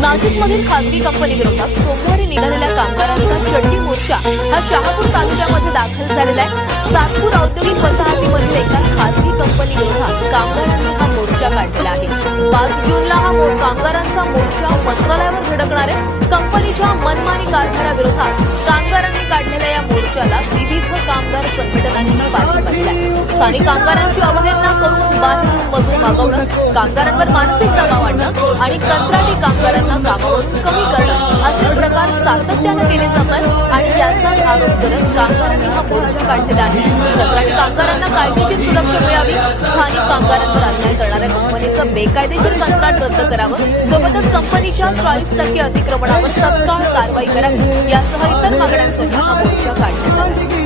नाशिकमधील खासगी कंपनी विरोधात सोमवारी निघालेल्या कामगारांचा चड्डी मोर्चा हा शहापूर तालुक्यामध्ये दाखल झालेला आहे। सातपूर औद्योगिक वसाहतीमधील एका खासगी कंपनी विरोधात कामगारांनी हा मोर्चा काढलेला आहे। 5 जूनला हा कामगारांचा मोर्चा मंत्रालयावर धडकणार आहे। कंपनीच्या मनमानी कारभाराविरोधात कामगारांनी काढलेल्या या मोर्चाला विविध कामगार संघटनांनी पाठिंबा दिला आहे। स्थानिक कामगारांची अवहेलना करून बाहेरून मजूर मागवणं, कामगारांवर मानसिक दबाव आणणं आणि कंत्राटी कामगारांना कामावरून कमी करणं असे प्रकार सातत्याने केले जातात आणि याचा आरोप करत कामगारांनी हा मोर्चा काढलेला आहे। कंत्राटी कामगारांना कायदेशीर सुरक्षा मिळावी, स्थानिक कामगारांवर अन्याय करणाऱ्या कंपनीचं बेकायदेशीर कंत्राट रद्द करावं, सोबतच कंपनीच्या 40% अतिक्रमणावर तत्काळ कारवाई करावी यासह इतर मागण्यांसाठी हा मोर्चा काढण्यात आला।